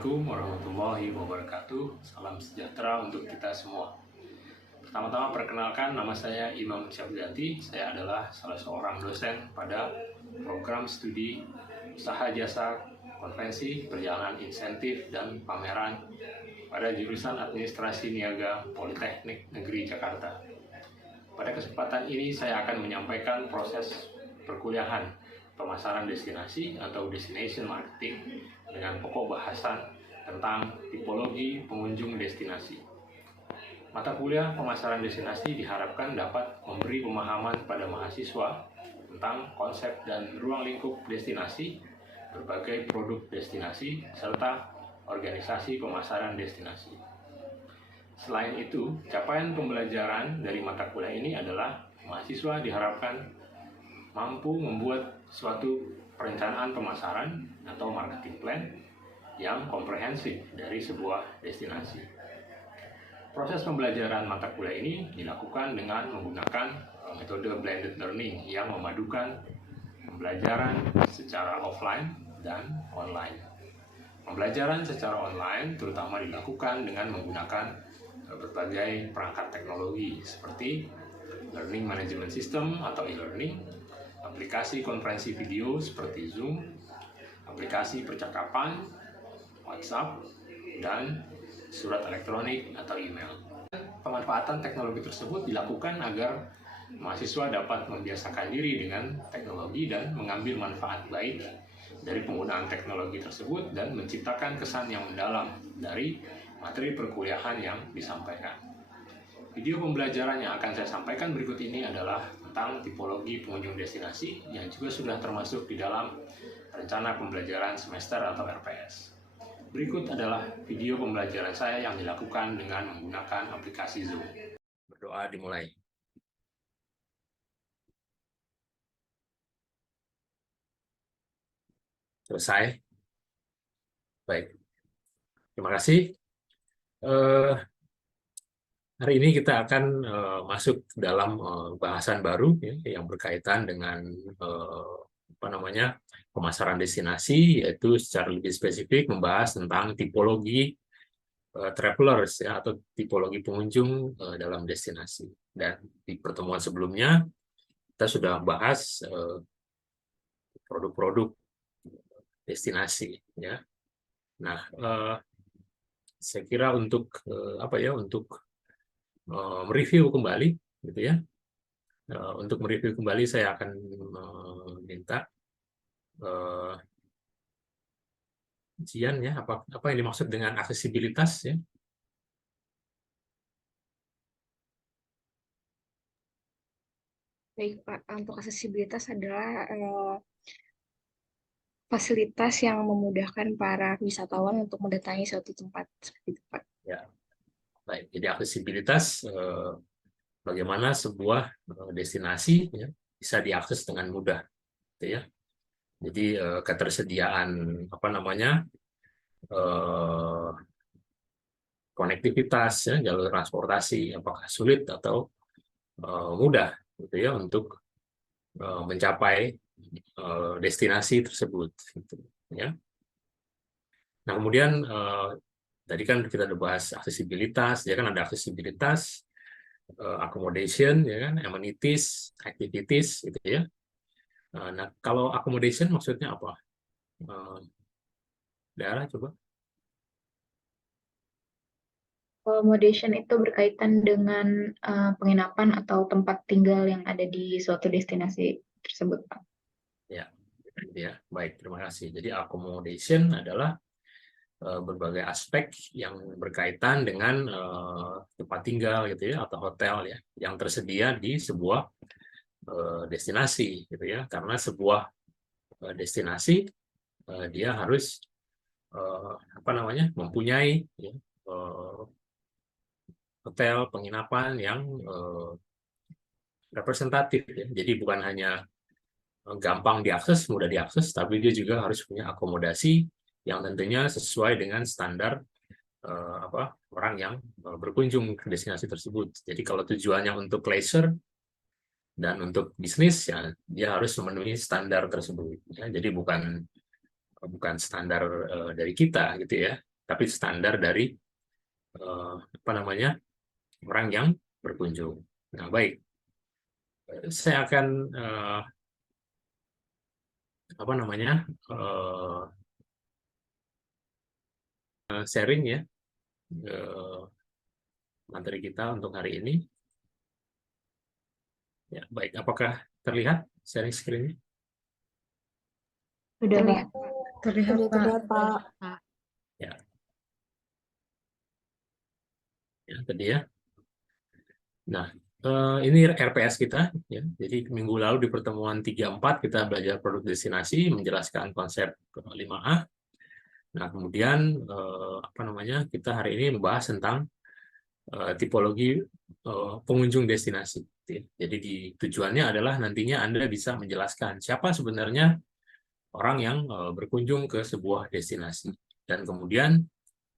Assalamualaikum warahmatullahi wabarakatuh. Salam sejahtera untuk kita semua. Pertama-tama perkenalkan, nama saya Imam Syafzati. Saya adalah salah seorang dosen pada program studi usaha jasa konvensi, perjalanan insentif, dan pameran pada jurusan Administrasi Niaga Politeknik Negeri Jakarta. Pada kesempatan ini saya akan menyampaikan proses perkuliahan pemasaran destinasi atau destination marketing dengan pokok bahasan tentang tipologi pengunjung destinasi. Mata kuliah pemasaran destinasi diharapkan dapat memberi pemahaman pada mahasiswa tentang konsep dan ruang lingkup destinasi, berbagai produk destinasi, serta organisasi pemasaran destinasi. Selain itu, capaian pembelajaran dari mata kuliah ini adalah mahasiswa diharapkan mampu membuat suatu perencanaan pemasaran atau marketing plan yang komprehensif dari sebuah destinasi. Proses pembelajaran mata kuliah ini dilakukan dengan menggunakan metode blended learning yang memadukan pembelajaran secara offline dan online. Pembelajaran secara online terutama dilakukan dengan menggunakan berbagai perangkat teknologi seperti Learning Management System atau e-learning, aplikasi konferensi video seperti Zoom, aplikasi percakapan, WhatsApp, dan surat elektronik atau email. Pemanfaatan teknologi tersebut dilakukan agar mahasiswa dapat membiasakan diri dengan teknologi dan mengambil manfaat baik dari penggunaan teknologi tersebut dan menciptakan kesan yang mendalam dari materi perkuliahan yang disampaikan. Video pembelajaran yang akan saya sampaikan berikut ini adalah tentang tipologi pengunjung destinasi yang juga sudah termasuk di dalam rencana pembelajaran semester atau RPS. Berikut adalah video pembelajaran saya yang dilakukan dengan menggunakan aplikasi Zoom. Berdoa dimulai. Selesai. Baik. Terima kasih. Hari ini kita akan masuk dalam bahasan baru ya, yang berkaitan dengan pemasaran destinasi, yaitu secara lebih spesifik membahas tentang tipologi travelers ya, atau tipologi pengunjung dalam destinasi. Dan di pertemuan sebelumnya kita sudah bahas produk-produk destinasi ya. Nah, saya kira untuk untuk mereview kembali gitu ya. Untuk mereview kembali saya akan minta Jian ya, apa yang dimaksud dengan aksesibilitas ya. Baik Pak, untuk aksesibilitas adalah fasilitas yang memudahkan para wisatawan untuk mendatangi suatu tempat seperti itu Pak. Ya, baik. Jadi aksesibilitas bagaimana sebuah destinasi ya, bisa diakses dengan mudah, gitu ya. Jadi ketersediaan konektivitas ya, jalur transportasi apakah sulit atau mudah, gitu ya, untuk mencapai destinasi tersebut, gitu, ya. Nah kemudian tadi kan kita udah bahas aksesibilitas, ya kan ada aksesibilitas, accommodation, ya kan, amenities, activities, gitu ya. Nah kalau accommodation maksudnya apa? Daerah coba. Accommodation itu berkaitan dengan penginapan atau tempat tinggal yang ada di suatu destinasi tersebut Pak. Ya, baik, terima kasih. Jadi accommodation adalah berbagai aspek yang berkaitan dengan tempat tinggal gitu ya, atau hotel ya, yang tersedia di sebuah destinasi gitu ya. Karena sebuah destinasi dia harus mempunyai ya, hotel penginapan yang representatif ya. Jadi bukan hanya gampang diakses, mudah diakses, tapi dia juga harus punya akomodasi yang tentunya sesuai dengan standar orang yang berkunjung ke destinasi tersebut. Jadi kalau tujuannya untuk leisure dan untuk bisnis, ya dia harus memenuhi standar tersebut. Ya. Jadi bukan standar dari kita, gitu ya. tapi standar dari apa namanya, orang yang berkunjung. Nah, baik, saya akan apa namanya, sharing ya materi kita untuk hari ini. Ya, baik, apakah terlihat sharing screen-nya? Sudah, Pak. Terlihat, Pak. Ya. Ya, tadi ya. Nah, ini RPS kita ya. Jadi minggu lalu di pertemuan 3-4 kita belajar produk destinasi, menjelaskan konsep 5A. Nah, kemudian apa namanya? Kita hari ini membahas tentang tipologi pengunjung destinasi. Jadi tujuannya adalah nantinya Anda bisa menjelaskan siapa sebenarnya orang yang berkunjung ke sebuah destinasi. Dan kemudian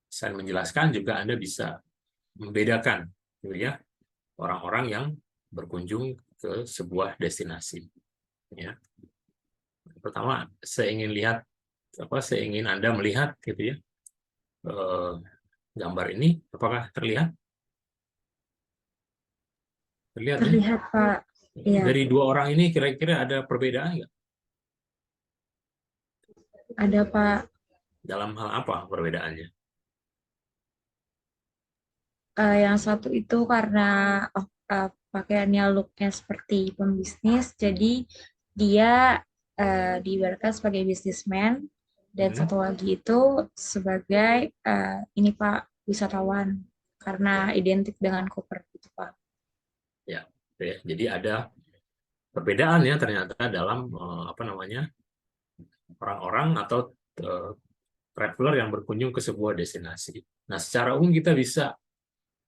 selain menjelaskan juga Anda bisa membedakan gitu ya, orang-orang yang berkunjung ke sebuah destinasi. Ya. Pertama, saya ingin Anda melihat gitu ya, gambar ini, apakah terlihat? Terlihat ya? Terlihat, Pak. Iya. Dari dua orang ini kira-kira ada perbedaan nggak? Ada, Pak. Dalam hal apa perbedaannya? Yang satu itu karena pakaiannya looknya seperti pembisnis, jadi dia diibaratkan sebagai businessman, dan satu lagi itu sebagai ini Pak, wisatawan, karena identik dengan koper gitu Pak. Ya, jadi ada perbedaan ya ternyata dalam apa namanya, orang-orang atau traveler yang berkunjung ke sebuah destinasi. Nah, secara umum kita bisa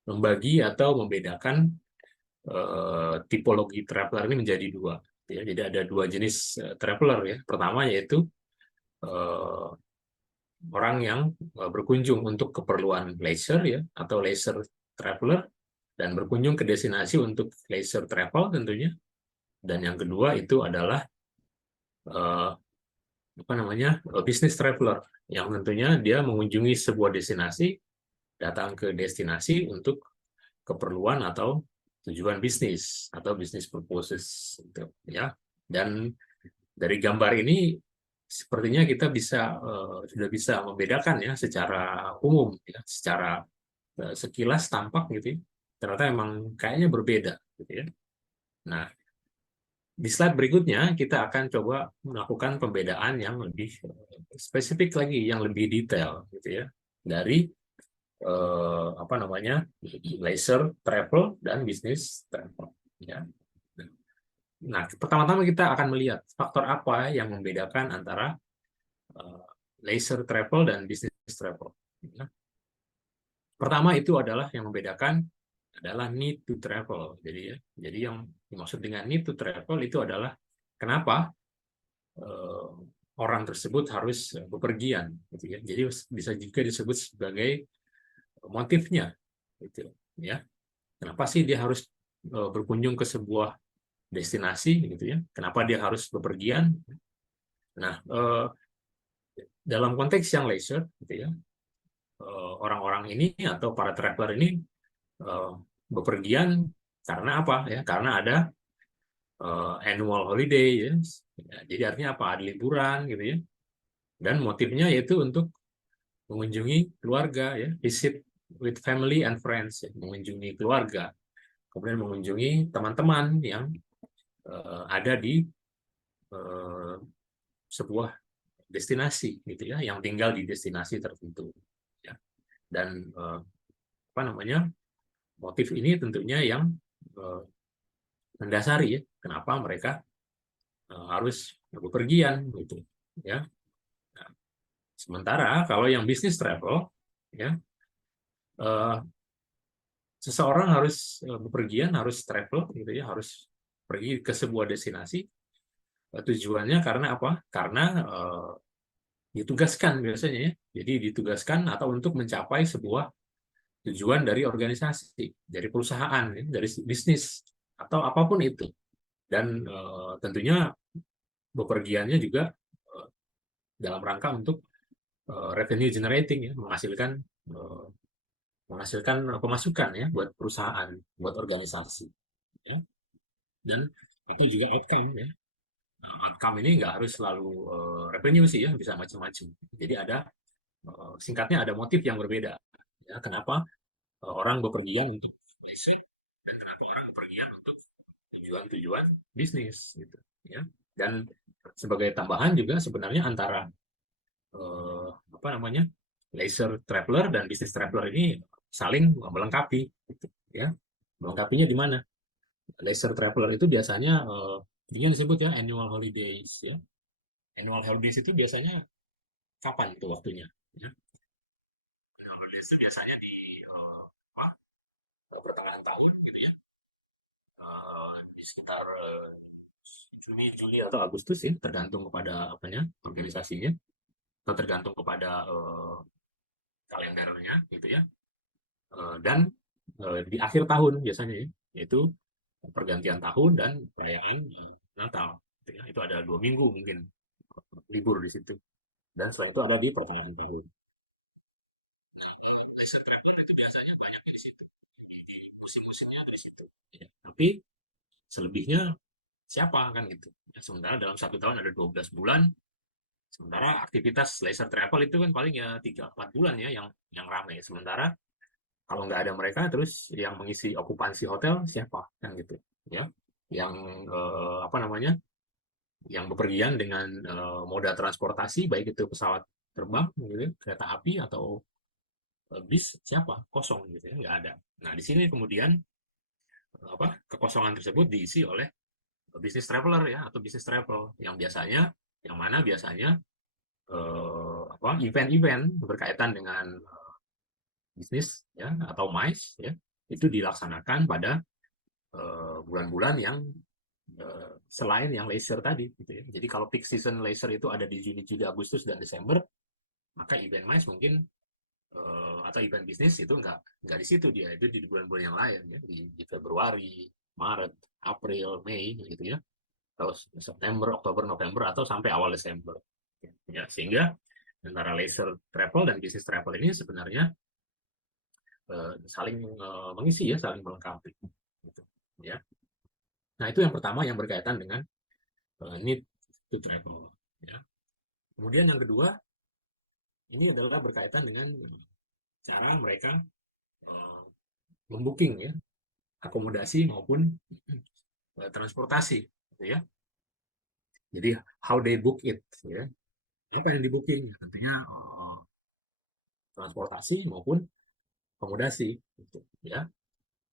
membagi atau membedakan tipologi traveler ini menjadi dua. Ya, jadi ada dua jenis traveler ya. Pertama yaitu orang yang berkunjung untuk keperluan leisure ya, atau leisure traveler, dan berkunjung ke destinasi untuk leisure travel tentunya. Dan yang kedua itu adalah apa namanya, business traveler, yang tentunya dia mengunjungi sebuah destinasi, datang ke destinasi untuk keperluan atau tujuan bisnis atau business purposes gitu, ya. Dan dari gambar ini sepertinya kita sudah bisa membedakan ya secara umum ya, secara sekilas tampak gitu ya, ternyata emang kayaknya berbeda gitu ya. Nah, di slide berikutnya kita akan coba melakukan pembedaan yang lebih spesifik lagi, yang lebih detail gitu ya, dari apa namanya, leisure travel dan business travel ya. Nah, pertama-tama kita akan melihat faktor apa yang membedakan antara leisure travel dan business travel. Ya. Pertama itu adalah yang membedakan adalah need to travel. Jadi yang dimaksud dengan need to travel itu adalah kenapa orang tersebut harus bepergian, gitu ya. Jadi bisa juga disebut sebagai motifnya, gitu ya. Kenapa sih dia harus berkunjung ke sebuah destinasi, gitu ya? Kenapa dia harus bepergian? Nah, dalam konteks yang leisure, gitu ya, orang-orang ini atau para traveler ini bepergian karena apa? Ya, karena ada annual holiday, ya. Jadi artinya apa? Ada liburan, gitu ya. Dan motifnya yaitu untuk mengunjungi keluarga, ya, visit with family and friends, ya, mengunjungi keluarga, kemudian mengunjungi teman-teman yang ada di sebuah destinasi, gitu ya, yang tinggal di destinasi tertentu, ya. Dan apa namanya, motif ini tentunya yang mendasari ya kenapa mereka harus bepergian, gitu ya. Nah, sementara kalau yang bisnis travel ya, seseorang harus bepergian, harus travel gitu ya, harus pergi ke sebuah destinasi. Tujuannya karena apa? Karena ditugaskan biasanya ya. Jadi ditugaskan atau untuk mencapai sebuah tujuan dari organisasi, dari perusahaan, ya, dari bisnis atau apapun itu. Dan tentunya bepergiannya juga dalam rangka untuk revenue generating ya, eh, menghasilkan pemasukan ya buat perusahaan, buat organisasi ya. Dan itu juga outcome ya. Outcome ini nggak harus selalu revenue sih ya, bisa macam-macam. Jadi ada singkatnya ada motif yang berbeda ya, kenapa orang bepergian untuk leisure dan kenapa orang bepergian untuk tujuan-tujuan bisnis gitu ya. Dan sebagai tambahan juga sebenarnya antara apa namanya, leisure traveler dan business traveler ini saling melengkapi gitu ya. Melengkapinya di mana? Leisure traveler itu biasanya ini disebut ya annual holidays ya. Annual holidays itu biasanya kapan itu waktunya ya? Annual holidays itu biasanya di apa, pertengahan tahun gitu ya. Di sekitar Juni, Juli atau Agustus ya, tergantung kepada apanya, organisasinya, atau tergantung kepada kalendernya gitu ya. Dan di akhir tahun biasanya ya, yaitu pergantian tahun dan perayaan Natal gitu ya. Itu ada 2 minggu mungkin libur di situ, dan setelah itu ada di pertengahan tahun. Leisure travel itu biasanya banyak di situ, di musim-musimnya dari situ ya. Tapi selebihnya siapa kan gitu ya, sementara dalam 1 tahun ada 12 bulan, sementara aktivitas leisure travel itu kan paling ya 3-4 bulan ya yang ramai. Sementara kalau nggak ada mereka, terus yang mengisi okupansi hotel siapa kan gitu ya, yang apa namanya, yang bepergian dengan moda transportasi baik itu pesawat terbang gitu, kereta api atau bis, siapa? Kosong gitu ya, nggak ada. Nah di sini kemudian apa, kekosongan tersebut diisi oleh business traveler ya, atau business travel yang biasanya, yang mana biasanya apa, event-event berkaitan dengan bisnis ya atau MICE ya, itu dilaksanakan pada bulan-bulan yang selain yang leisure tadi gitu ya. Jadi kalau peak season leisure itu ada di Juni, Juli, Agustus dan Desember, maka event MICE mungkin atau event bisnis itu nggak di situ, dia itu di bulan-bulan yang lain ya, di Februari, Maret, April, Mei gitu ya, atau September, Oktober, November, atau sampai awal Desember ya. Sehingga antara leisure travel dan business travel ini sebenarnya saling mengisi ya, saling melengkapi gitu ya. Nah itu yang pertama yang berkaitan dengan need to travel ya. Kemudian yang kedua ini adalah berkaitan dengan cara mereka membooking ya, akomodasi maupun transportasi gitu ya. Jadi how they book it ya, apa yang di booking ya, tentunya transportasi maupun akomodasi gitu ya.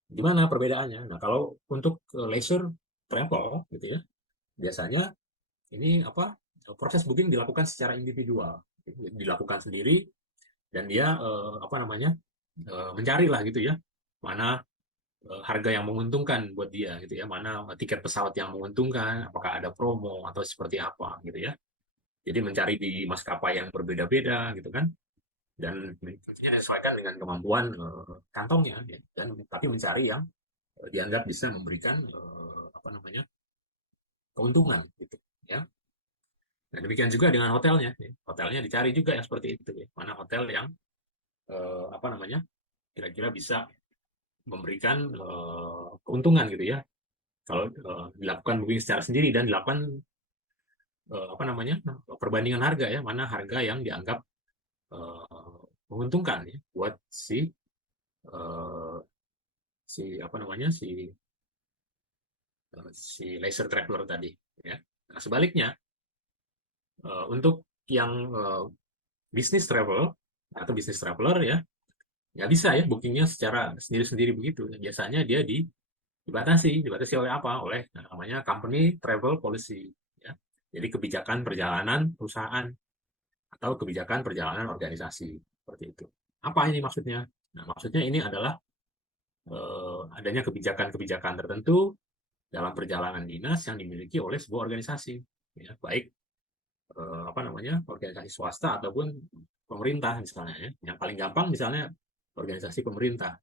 Gimana perbedaannya? Nah kalau untuk leisure travel gitu ya, biasanya ini apa, proses booking dilakukan secara individual, dilakukan sendiri, dan dia apa namanya, mencari lah gitu ya, mana harga yang menguntungkan buat dia gitu ya, mana tiket pesawat yang menguntungkan, apakah ada promo atau seperti apa gitu ya. Jadi mencari di maskapai yang berbeda-beda gitu kan, dan tentunya disesuaikan dengan kemampuan kantongnya ya. Dan tapi mencari yang dianggap bisa memberikan apa namanya, keuntungan gitu ya. Nah demikian juga dengan hotelnya ya. Hotelnya dicari juga yang seperti itu ya, mana hotel yang apa namanya, kira-kira bisa memberikan keuntungan gitu ya, kalau dilakukan booking secara sendiri dan dilakukan apa namanya, perbandingan harga ya, mana harga yang dianggap menguntungkan ya buat si apa namanya, si leisure traveler tadi ya. Nah sebaliknya untuk yang business travel atau business traveler ya, nggak bisa ya bookingnya secara sendiri-sendiri begitu. Biasanya dia dibatasi oleh apa? Oleh namanya company travel policy ya. Jadi kebijakan perjalanan perusahaan atau kebijakan perjalanan organisasi seperti itu. Apa ini maksudnya? Nah, maksudnya ini adalah adanya kebijakan-kebijakan tertentu dalam perjalanan dinas yang dimiliki oleh sebuah organisasi ya, baik apa namanya, organisasi swasta ataupun pemerintah misalnya ya. Yang paling gampang misalnya organisasi pemerintah.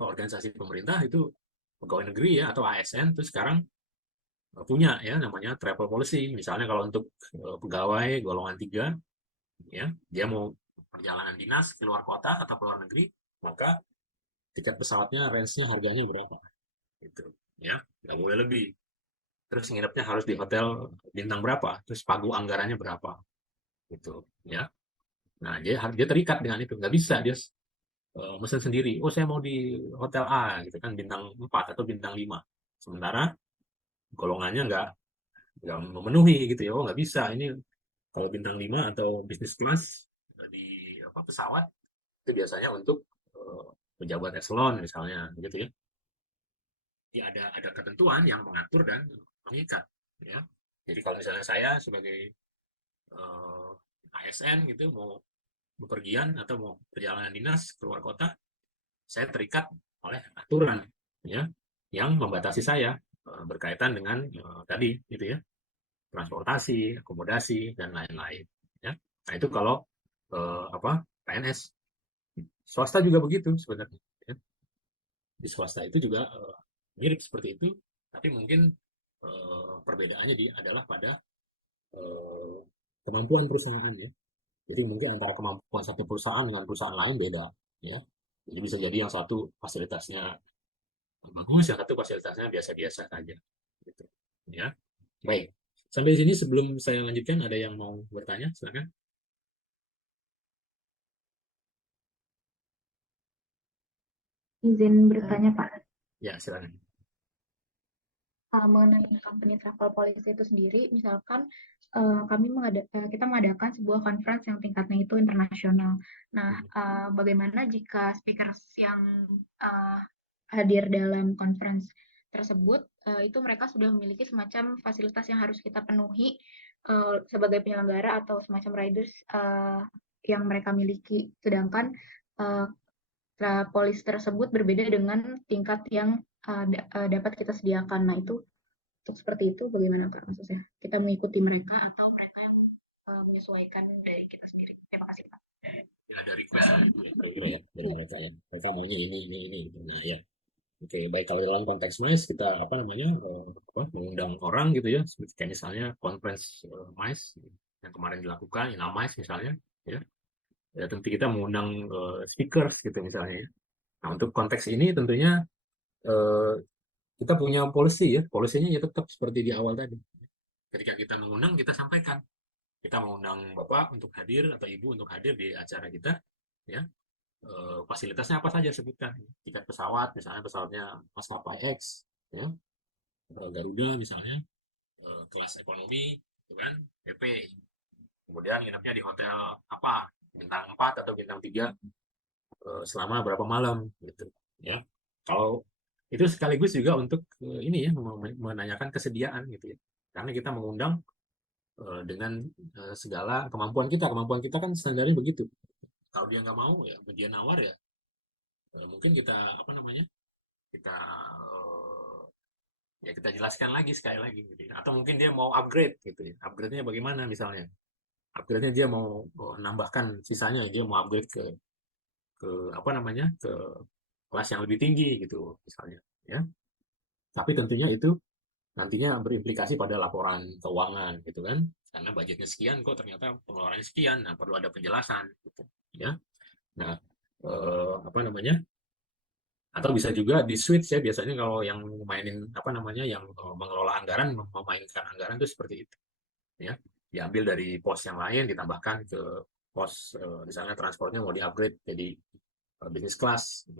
Organisasi pemerintah itu pegawai negeri ya atau ASN itu sekarang punya ya namanya travel policy. Misalnya kalau untuk pegawai golongan 3 ya, dia mau perjalanan dinas keluar kota atau keluar negeri, maka tiket pesawatnya range-nya harganya berapa, gitu, ya, nggak boleh lebih. Terus nginepnya harus di hotel bintang berapa, terus pagu anggarannya berapa, gitu, ya. Nah, dia terikat dengan itu, nggak bisa dia mesen sendiri. Oh, saya mau di hotel A, gitu kan, bintang 4 atau bintang 5. Sementara golongannya nggak memenuhi, gitu ya. Oh, nggak bisa. Ini kalau bintang 5 atau bisnis kelas di pesawat itu biasanya untuk pejabat eselon misalnya, gitu ya. Jadi ada ketentuan yang mengatur dan mengikat, ya. Jadi kalau misalnya saya sebagai ASN gitu mau bepergian atau mau perjalanan dinas keluar kota, saya terikat oleh aturan, ya, yang membatasi saya berkaitan dengan tadi gitu ya, transportasi, akomodasi dan lain-lain, ya. Nah, itu kalau PNS. Swasta juga begitu sebenarnya, ya. Di swasta itu juga mirip seperti itu, tapi mungkin perbedaannya adalah pada eh, kemampuan perusahaan, ya. Jadi mungkin antara kemampuan satu perusahaan dengan perusahaan lain beda, ya. Jadi bisa jadi yang satu fasilitasnya bagus, yang satu fasilitasnya biasa-biasa saja, gitu, ya. Baik, sampai di sini sebelum saya lanjutkan ada yang mau bertanya, silakan. Izin bertanya, Pak. Ya, silakan. Mengenai company travel policy itu sendiri, misalkan kita mengadakan sebuah conference yang tingkatnya itu internasional. Nah, bagaimana jika speakers yang uh, hadir dalam conference tersebut itu mereka sudah memiliki semacam fasilitas yang harus kita penuhi sebagai penyelenggara atau semacam riders yang mereka miliki, sedangkan uh, polis tersebut berbeda dengan tingkat yang dapat kita sediakan. Nah, itu untuk seperti itu bagaimana Kak maksudnya? Kita mengikuti mereka atau mereka yang menyesuaikan dari kita sendiri? Terima kasih Pak. Ya, ada request lah, ya, ya, dari mereka ya. Mereka maunya ini gitu. Nah, ya. Oke, baik, kalau dalam konteks MICE kita mengundang orang gitu ya, seperti kayak misalnya conference MICE yang kemarin dilakukan, INAMICE misalnya, ya. Ya tentu kita mengundang speakers gitu misalnya, ya. Nah, untuk konteks ini tentunya eh, kita punya policy, ya. Polisinya ya tetap seperti di awal tadi. Ketika kita mengundang, kita sampaikan. Kita mengundang Bapak untuk hadir atau Ibu untuk hadir di acara kita, ya. Fasilitasnya apa saja sebutkan. Tiket pesawat, misalnya pesawatnya maskapai X, ya. Garuda misalnya, kelas ekonomi, gitu kan, PP. Kemudian nginepnya di hotel apa, bintang 4 atau bintang 3 selama berapa malam, gitu, ya. Kalau itu sekaligus juga untuk ini ya, menanyakan kesediaan gitu ya. Karena kita mengundang dengan segala kemampuan kita kan standarnya begitu. Kalau dia nggak mau ya, dia nawar ya, mungkin kita kita ya kita jelaskan lagi sekali lagi gitu ya. Atau mungkin dia mau upgrade gitu ya. Upgrade-nya bagaimana misalnya? Upgrade-nya dia mau nambahkan sisanya, dia mau upgrade ke ke kelas yang lebih tinggi gitu misalnya, ya. Tapi tentunya itu nantinya berimplikasi pada laporan keuangan gitu kan. Karena budgetnya sekian kok ternyata pengeluarannya sekian. Nah, perlu ada penjelasan gitu, ya. Nah, atau bisa juga di switch ya, biasanya kalau yang mainin yang mengelola anggaran, memainkan anggaran itu seperti itu, ya. Diambil dari pos yang lain ditambahkan ke pos misalnya transportnya mau di-upgrade jadi bisnis kelas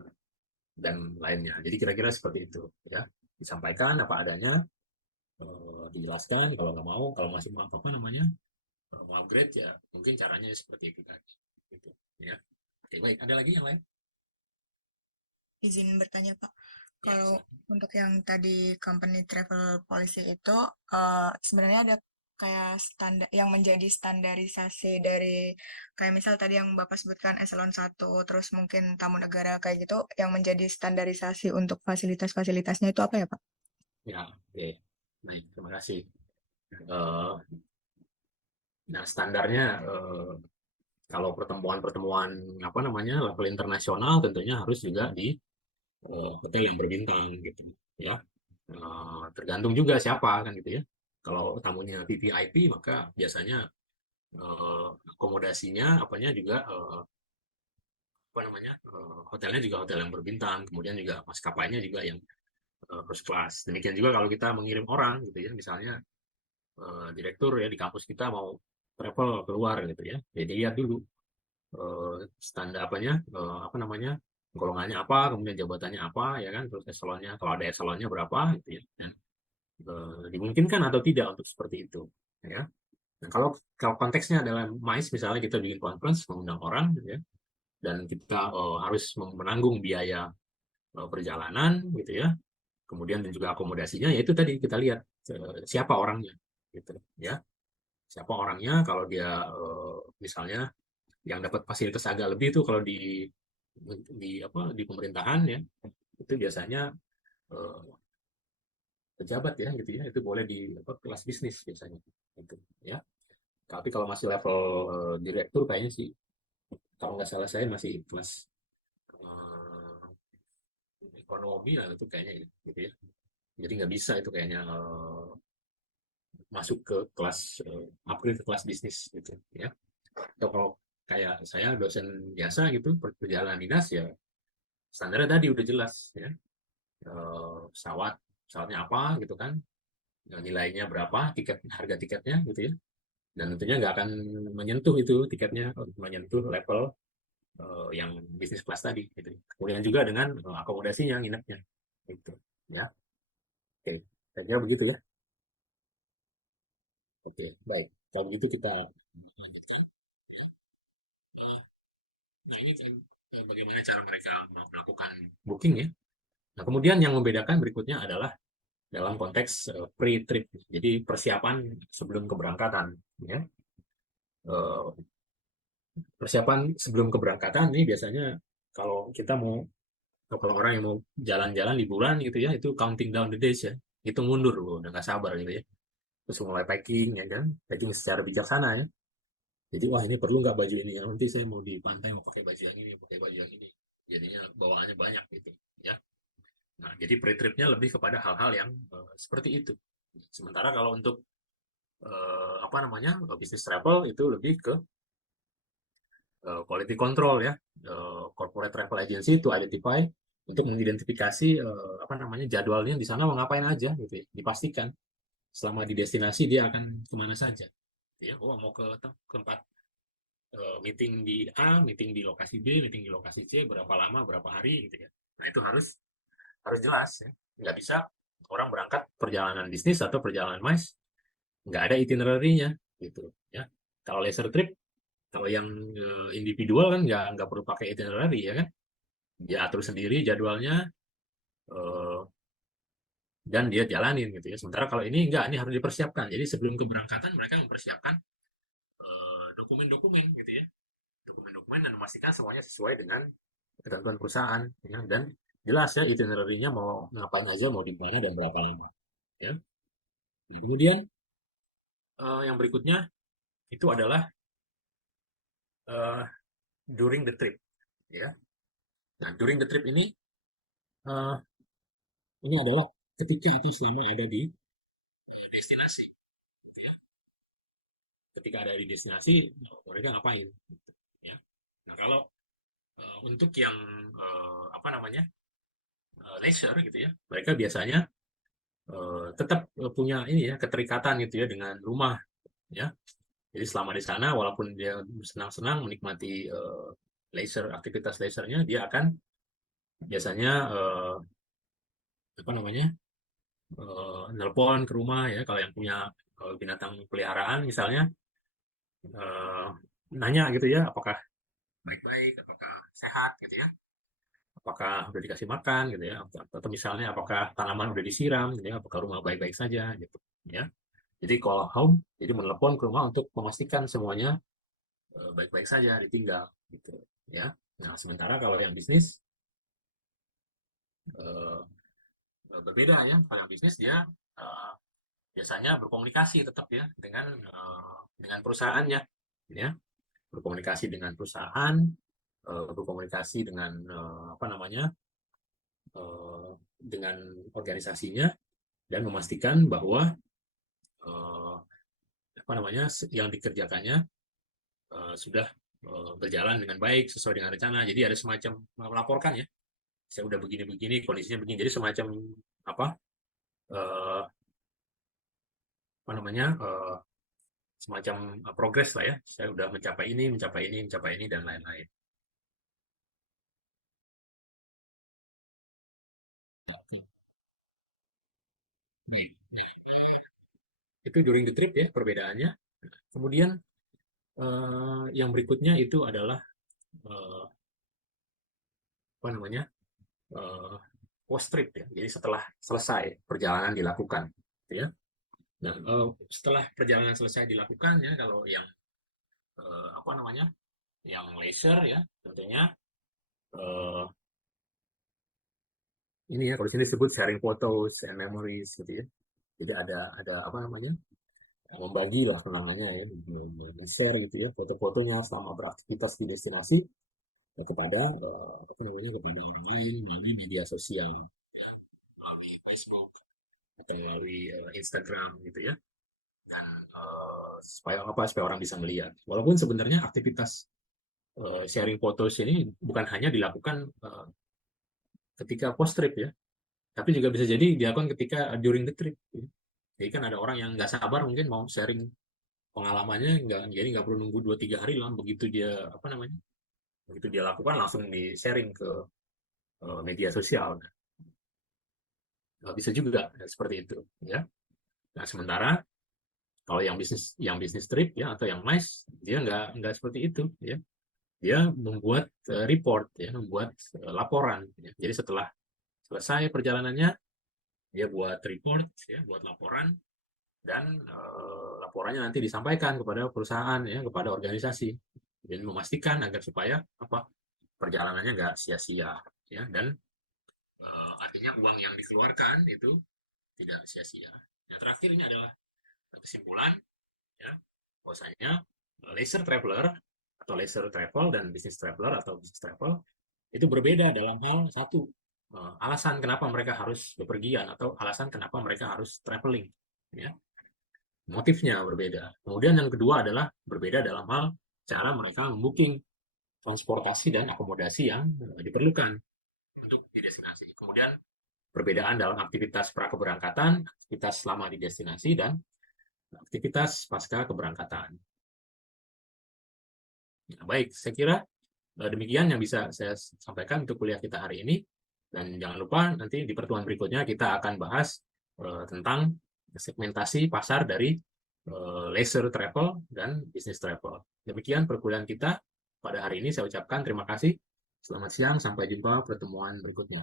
dan lainnya. Jadi kira-kira seperti itu, ya. Disampaikan apa adanya, dijelaskan. Kalau nggak mau, kalau masih mau mau upgrade ya mungkin caranya seperti itu tadi, gitu, ya. Oke, baik, ada lagi yang lain? Izin bertanya Pak, Ya, kalau silakan. untuk yang tadi company travel policy itu sebenarnya ada kayak standar yang menjadi standarisasi dari kayak misal tadi yang Bapak sebutkan eselon 1 terus mungkin tamu negara kayak gitu yang menjadi standarisasi untuk fasilitas-fasilitasnya itu apa ya Pak? Ya, oke, baik, terima kasih. Eh, nah, standarnya kalau pertemuan-pertemuan level internasional tentunya harus juga di hotel yang berbintang gitu, ya. Tergantung juga siapa kan gitu ya. Kalau tamunya VVIP maka biasanya akomodasinya apanya juga hotelnya juga hotel yang berbintang, kemudian juga maskapainya juga yang first class. Demikian juga kalau kita mengirim orang gitu ya, misalnya direktur ya di kampus kita mau travel keluar gitu ya, jadi lihat dulu standar golongannya apa, kemudian jabatannya apa ya kan, terus eselonnya kalau ada eselonnya berapa gitu ya, dan dimungkinkan atau tidak untuk seperti itu ya. Nah, kalau konteksnya adalah MICE, misalnya kita bikin conference mengundang orang gitu ya, dan kita harus menanggung biaya perjalanan gitu ya, kemudian dan juga akomodasinya, yaitu tadi kita lihat siapa orangnya gitu ya, siapa orangnya. Kalau dia misalnya yang dapat fasilitas agak lebih itu kalau di pemerintahan ya, itu biasanya eh, pejabat ya gitu ya, itu boleh di kelas bisnis biasanya gitu ya. Tapi kalau masih level direktur kayaknya sih, kalau nggak salah saya masih kelas eh, ekonomi lah itu kayaknya gitu ya. Jadi nggak bisa itu kayaknya masuk ke kelas upgrade ke kelas bisnis gitu ya. Atau kalau kayak saya dosen biasa gitu, perjalanan dinas ya standarnya tadi udah jelas ya. Pesawatnya apa gitu kan, nilainya berapa, harga tiketnya gitu ya, dan tentunya nggak akan menyentuh itu tiketnya menyentuh level yang bisnis kelas tadi gitu. Kemudian juga dengan akomodasinya, nginepnya gitu ya. Oke, saya kira begitu ya. Oke, baik, kalau begitu kita lanjutkan ya. Nah, ini bagaimana cara mereka melakukan booking ya. Nah, kemudian yang membedakan berikutnya adalah dalam konteks pre-trip, jadi persiapan sebelum keberangkatan ya. Persiapan sebelum keberangkatan ini biasanya kalau kita mau, atau kalau orang yang mau jalan-jalan liburan gitu ya, itu counting down the days ya, itu mundur, udah nggak sabar gitu ya, terus mulai packing ya kan, packing secara bijaksana ya. Jadi wah, ini perlu nggak baju ini ya, nanti saya mau di pantai mau pakai baju yang ini, pakai baju yang ini, jadinya bawaannya banyak gitu ya. Nah, jadi pre-tripnya lebih kepada hal-hal yang seperti itu. Sementara kalau untuk bisnis travel itu lebih ke quality control ya, corporate travel agency to identify, untuk mengidentifikasi jadwalnya di sana mau ngapain aja gitu ya, dipastikan selama di destinasi dia akan kemana saja gitu ya. Oh, mau ke tempat meeting di A, meeting di lokasi B, meeting di lokasi C, berapa lama, berapa hari gitu ya. Nah, itu harus jelas ya. Nggak bisa orang berangkat perjalanan bisnis atau perjalanan MICE nggak ada itinerary-nya gitu ya. Kalau leisure trip, kalau yang individual kan nggak perlu pakai itinerary ya kan, dia atur sendiri jadwalnya eh, dan dia jalanin gitu ya. Sementara kalau ini enggak, ini harus dipersiapkan. Jadi sebelum keberangkatan mereka mempersiapkan dokumen-dokumen gitu ya, dokumen-dokumen, dan memastikan semuanya sesuai dengan ketentuan perusahaan ya, dan jelas ya itinerary-nya mau ngapain aja, mau di mana dan berapa lama ya. Nah, kemudian yang berikutnya itu adalah uh, during the trip ya. Nah, during the trip uh, ini adalah ketika atau selama ada di destinasi ya. Ketika ada di destinasi mereka ngapain gitu, ya. Nah, kalau untuk yang leisure gitu ya, mereka biasanya tetap punya ini ya, keterikatan gitu ya dengan rumah ya. Jadi selama di sana walaupun dia senang-senang menikmati aktivitas leisure-nya, dia akan biasanya nelpon ke rumah ya, kalau yang punya binatang peliharaan misalnya, eh, nanya gitu ya, apakah baik-baik, apakah sehat gitu ya, apakah udah dikasih makan gitu ya, atau misalnya apakah tanaman udah disiram gitu ya, apakah rumah baik-baik saja gitu ya. Jadi call home, jadi menelepon ke rumah untuk memastikan semuanya baik-baik saja, ditinggal gitu ya. Nah, sementara kalau yang bisnis eh, berbeda ya. Kalau yang bisnis dia eh, biasanya berkomunikasi tetap ya dengan perusahaannya ya, berkomunikasi dengan perusahaan, berkomunikasi dengan dengan organisasinya, dan memastikan bahwa yang dikerjakannya sudah berjalan dengan baik sesuai dengan rencana. Jadi ada semacam melaporkan ya, saya udah begini-begini, kondisinya begini. Jadi semacam apa eh, apa namanya semacam progres lah ya. Saya udah mencapai ini, mencapai ini dan lain-lain. Itu during the trip ya perbedaannya. Kemudian yang berikutnya itu adalah eh, apa namanya post trip ya. Jadi setelah selesai perjalanan dilakukan, gitu ya. Nah, setelah perjalanan selesai dilakukan ya, kalau yang apa namanya, yang leisure ya, tentunya eh, ini ya, kalau sini disebut sharing photos and memories gitu ya. Jadi ada apa namanya, membagi lah kenangannya ya, share gitu ya, foto-fotonya selama beraktivitas di destinasi ya, kepada apa namanya, kepada orang lain melalui media sosial, melalui Facebook atau melalui Instagram gitu ya. Dan supaya orang bisa melihat. Walaupun sebenarnya aktivitas sharing fotos ini bukan hanya dilakukan ketika post trip ya, tapi juga bisa jadi dilakukan ketika during the trip. Ya. Jadi kan ada orang yang nggak sabar mungkin mau sharing pengalamannya, nggak, jadi nggak perlu nunggu 2-3 hari lah, begitu dia apa namanya, begitu dia lakukan langsung di sharing ke media sosial. Bisa juga ya, seperti itu ya. Nah sementara kalau yang bisnis trip ya atau yang MICE, dia nggak seperti itu ya. Dia membuat report ya, membuat laporan ya. Jadi setelah selesai perjalanannya, dia buat report ya, buat laporan, dan laporannya nanti disampaikan kepada perusahaan ya, kepada organisasi, dan memastikan agar supaya apa, perjalanannya nggak sia-sia ya, dan artinya uang yang dikeluarkan itu tidak sia-sia. Yang terakhir ini adalah kesimpulan ya, bahwasanya leisure traveler atau leisure travel dan business traveler atau business travel itu berbeda dalam hal satu, alasan kenapa mereka harus bepergian atau alasan kenapa mereka harus traveling ya, motifnya berbeda. Kemudian yang kedua adalah berbeda dalam hal cara mereka membooking transportasi dan akomodasi yang diperlukan untuk di destinasi. Kemudian perbedaan dalam aktivitas prakeberangkatan, aktivitas selama di destinasi, dan aktivitas pasca keberangkatan. Nah, baik, saya kira demikian yang bisa saya sampaikan untuk kuliah kita hari ini. Dan jangan lupa nanti di pertemuan berikutnya kita akan bahas tentang segmentasi pasar dari leisure travel dan business travel. Demikian perkuliahan kita pada hari ini. Saya ucapkan terima kasih. Selamat siang, sampai jumpa pertemuan berikutnya.